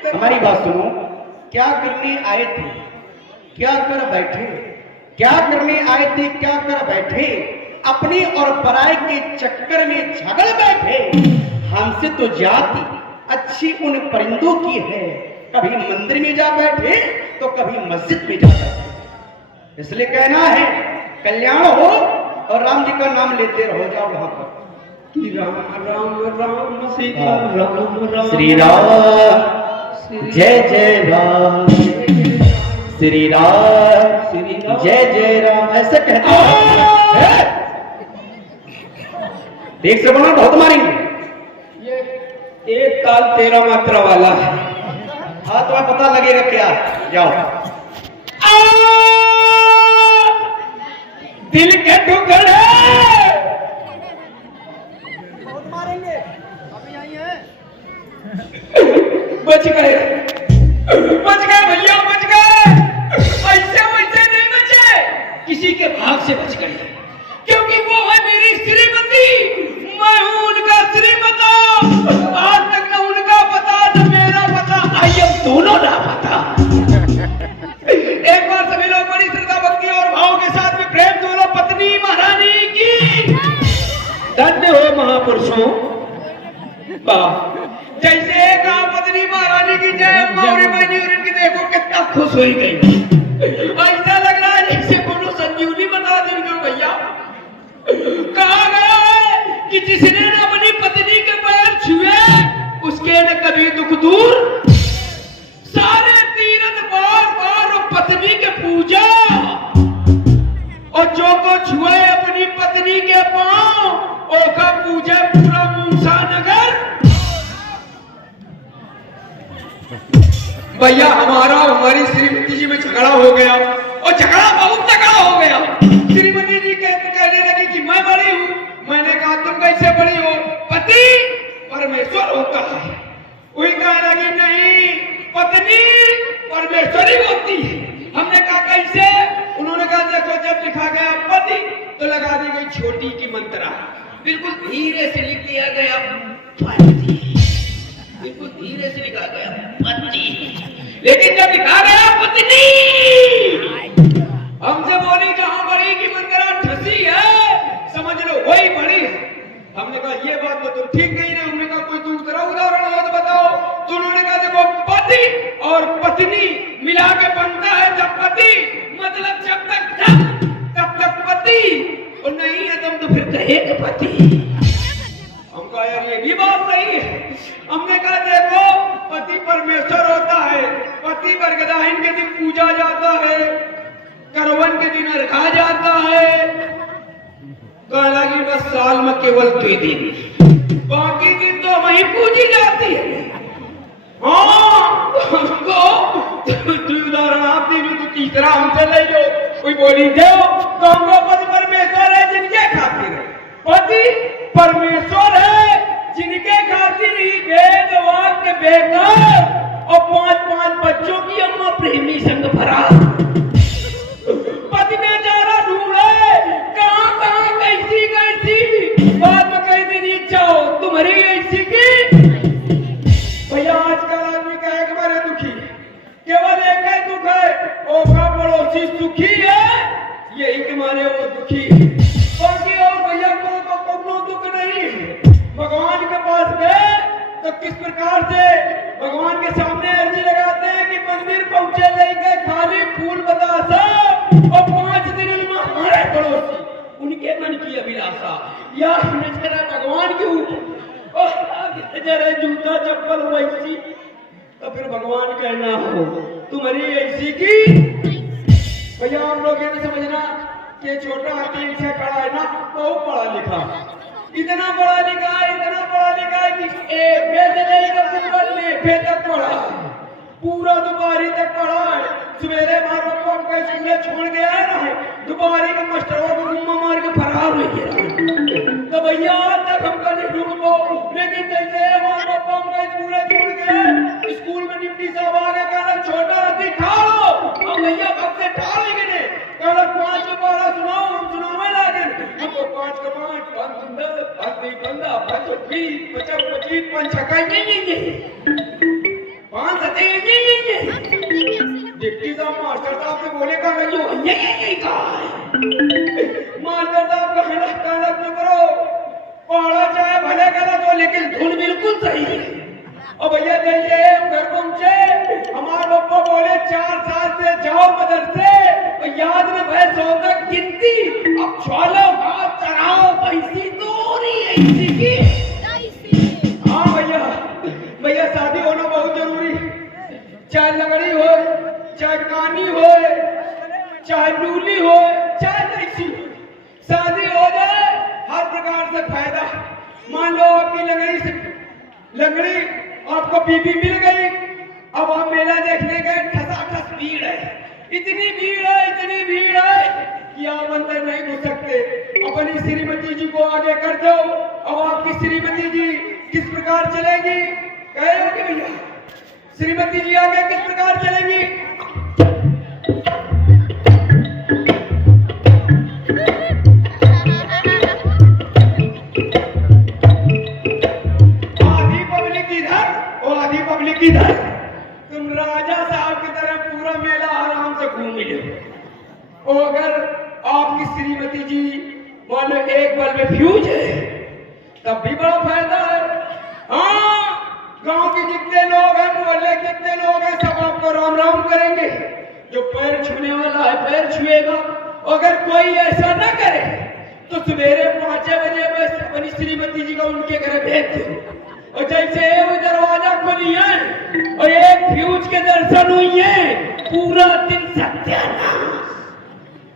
हमारी बात सुनो। क्या करने आए थे, क्या कर बैठे? क्या करने आए थे, क्या कर बैठे? अपने और पराये के चक्कर में झगड़ बैठे। हमसे तो जाति अच्छी उन परिंदों की है, कभी मंदिर में जा बैठे तो कभी मस्जिद में जा बैठे। इसलिए कहना है कल्याण हो और राम जी का नाम लेते रहो, जाओ वहां पर। राम राम राम सीता राम राम। श्री राम जय जय राम, श्री राम जय जय राम, ऐसे कहते हैं। देख से बोलना, बहुत मारेंगे। ये एक ताल 13 मात्रा वाला है। हाँ, तुम्हें पता लगेगा क्या? जाओ। दिल के टुकड़े बच गए, बच गए भैया, बच गए। ऐसे वैसे नहीं बचे, किसी के भाग से बच गए, क्योंकि वो है मेरी श्रीमती, मैं हूं उनका श्रीमता। आज तक न उनका पता महापुरुषों। जैसे गांव पत्नी महारानी की जय गौरी बहनी और इनकी देखो कितना खुश हो गई। ऐसा लग रहा है जैसे कोनो संजीवनी बता दी क्यों भैया। कहा गया है कि जिसने न अपनी पत्नी के पैर छुए उसके न कभी दुख दूर। सारे तीरथ बार बार पत्नी के पूजा और जो को छुए अपनी पत्नी के पांव ओका पूजे पूरा मूसा नगर। भैया हमारी श्रीमती जी में झगड़ा हो गया और झगड़ा बहुत तगड़ा हो गया। श्रीमती जी कहने लगी कि मैं बड़ी हूँ। मैंने कहा तुम कैसे बड़ी हो? पति परमेश्वर होता है। वही कहने लगी नहीं पत्नी परमेश्वरी होती है। हमने कहा कैसे? उन्होंने कहा देखो जब लिखा गया पति तो लगा दी गई छोटी की मंत्रा, बिल्कुल धीरे से लिख दिया गया पति, बिल्कुल धीरे से लिखा गया पति। लेकिन जब लिखा गया पत्नी हमसे बोली कहां बड़ी की मंत्रा ठसी है, समझ लो वही बड़ी है। हमने कहा ये बात तो तुम ठीक नहीं रहे। हमने कहा कोई दूसरा उदाहरण हो तो बताओ। तो उन्होंने कहा देखो पति और पत्नी मिला के बनता है जब पति, मतलब जब तक पति और नहीं है तुम तो फिर कहेंगे पति। हम कहा यार ये भी बात सही है। हमने कहा देखो पति परमेश्वर होता है। पति वरगदाहिन के दिन पूजा जाता है, करवन के दिन रखा जाता है। कहला कि बस साल में केवल 2 दिन, बाकी दिन तो वही पूजी जाती है। हाँ उदाहरण आप दिन तो तीसरा हम चले जो कोई बोली दो तो हमको पति परमेश्वर है जिनके खातिर है। पति परमेश्वर है जिनके खातिर ही वेद वाक्य बेकार और 5 बच्चों की अम्मा प्रेमी संग भरा। पति बेचारा ढूंढे कहां कैसी बाद में कई दिन इच्छा हो तुम्हारी ऐसी की। भैया आजकल आदमी कहे कि मेरे दुखी, केवल एक ही दुख है ओका पड़ोसी सुखी है, यही के मारे वो दुखी है। बाकी और भैया को दुख नहीं है। भगवान के पास गए तो किस प्रकार से भगवान के सामने अर्जी लगाते हैं कि मंदिर पहुंचे लेके खाली फूल बतासा और 5 दिन में हमारे पड़ोसी उनके मन की अभिलाषा या नजरा भगवान के ऊपर जरा जूता चप्पल वैसी तो फिर भगवान कहना हो तुम्हारी ऐसी की। भैया हम लोग ये नहीं समझना कि छोटा हाथी से खड़ा है ना बहुत पढ़ा लिखा, इतना पढ़ा लिखा है कि तक पढ़ा है, पूरा दोपहरी तक पढ़ा है। सवेरे मार बापा हमको स्कूल छोड़ गया है ना, दोपहरी का मास्टर को गुम्मा मार के फरार हो गया। तो भैया आज तक हमका नहीं ढूंढो। लेकिन जैसे मार बापा हमको स्कूल छोड़ गए, स्कूल में डिप्टी साहब आ गए कहना छोटा हाथी ठाड़ो। अब भैया कब से ठाड़ेंगे ने कहना 5 का 12 सुनाओ, हम सुनावे लागे हमको 5 का 5 5 बंदा 5 20 50 25 5 छक्का नहीं 5 7 डिप्टी साहब मास्टर साहब से बोले कहा जो मास्टर साहब कहना तो करो पढ़ा चाहे भले करा तो लेकिन धुन बिल्कुल सही है। और भैया जैसे घर पहुंचे हमारे पापा बोले 4 साल से जाओ मदरसे तो याद में भय 100 तक गिनती, अब छोलो घास चराओ भैंसी दूरी ऐसी की। हाँ भैया शादी होना बहुत जरूरी है। चाहे लगड़ी हो, चाहे कानी हो, चाहे लूली हो, चाहे कैसी हो, शादी हो जाए हर प्रकार से फायदा। मान लो आपकी लगड़ी आपको बीबी मिल गई, अब हम मेला देखने गए, ठसाठस भीड़ है, इतनी भीड़ है कि आप अंदर नहीं घुस सकते। अपनी श्रीमती जी को आगे कर दो। अब आपकी श्रीमती जी किस प्रकार चलेगी कहे हो कि भैया श्रीमती जी आगे किस प्रकार चलेगी? आधी पब्लिक इधर तुम राजा साहब की तरह पूरा मेला आराम से घूम लो। और अगर आपकी श्रीमती जी मान लो एक बार में फ्यूज है तब भी बड़ा फायदा है। हाँ, गांव के जितने लोग हैं, मोहल्ले के जितने लोग हैं, सब आपको राम राम करेंगे। जो पैर छूने वाला है पैर छुएगा। अगर कोई ऐसा न करे तो सवेरे 5 बजे में अपनी श्रीमती जी को उनके घर भेज दो। और जैसे वो दरवाजा खोली है और एक फ्यूज के दर्शन हुई है, पूरा दिन सत्यानाश।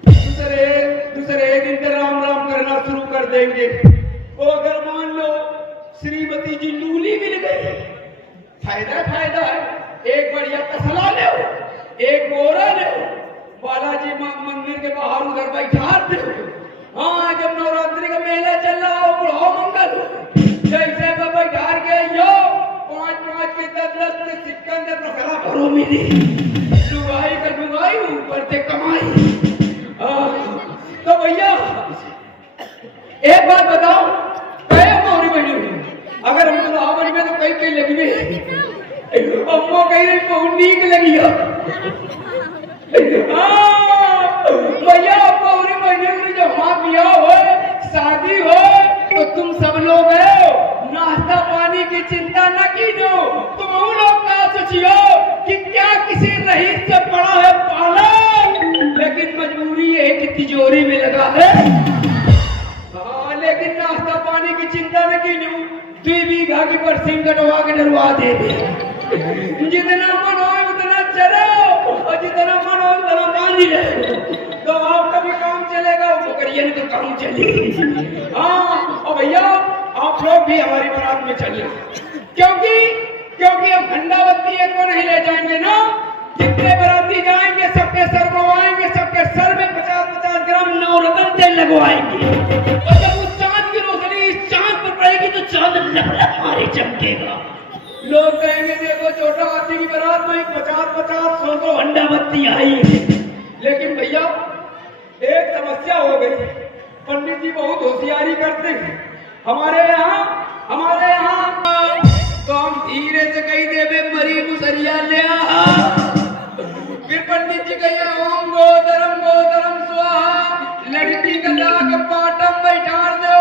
दूसरे दिन से राम राम करना शुरू कर देंगे। वो अगर मान लो श्रीमती जी लूली मिल गई, फायदा है। एक बढ़िया तसला ले, एक बोरा ले, बालाजी मंदिर के बाहर उधर बैठा दे। हाँ, जब नवरात्रि का मेला चल रहा हो, बुढ़ाओ मंगल जैसे बैठा के यो 5 के 10 के सिक्कन से तसला भरो मिली। लुगाई का लुगाई, ऊपर से कमाई। तो भैया एक बात बताओ, कई मोहरी बनी हुई, अगर हम दुल्हावन में तो कई लगी हुई, अम्मो कही रही बहुत नीक लगी है। भैया मोहरी बनी हुई, जब वहां ब्याह हो, शादी हो, तो तुम सब लोग है नाश्ता पानी की चिंता न कीजिए। तुम उन लोग का सोचियो कि क्या किसी रईस से बड़ा है पालन, लेकिन मजबूरी है कि तिजोरी में लगा है। हाँ, लेकिन नाश्ता पानी की चिंता न कीजिए। 2 बीघा की बरसिंग कटवा के डरवा दे। जितना मन हो उतना चलो, और जितना मन हो उतना बांधी ले, तो आपका भी काम चलेगा, बकरियन का काम चलेगा। हाँ, और भैया आप लोग भी हमारी बारात में चलिए, क्योंकि हम खंडावती को नहीं ले जाएंगे ना। जितने बाराती जाएंगे सबके सर बनवाएंगे, सबके सर में 50-50 ग्राम नवरत्न तेल लगवाएंगे। और जब उस चांद की रोशनी इस चांद पर पड़ेगी तो चांद लपलप मारे चमकेगा। लोग कहेंगे देखो छोटा हाथी की बारात में 50-50 100 हंडावती आई है। लेकिन भैया एक समस्या हो गई, पंडित जी बहुत होशियारी करते हैं हमारे यहाँ। तो हम धीरे से कही देवे मरी मुसरिया ले आ, फिर पंडित जी कहिए ओम गोदरम स्वाहा, लड़की का लाग पाटम बैठा दो,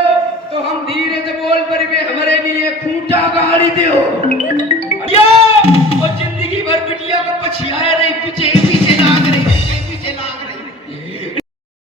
तो हम धीरे से बोल पड़ी में हमारे लिए खूंटा गाड़ी दो। और जिंदगी भर बिटिया को पछियाए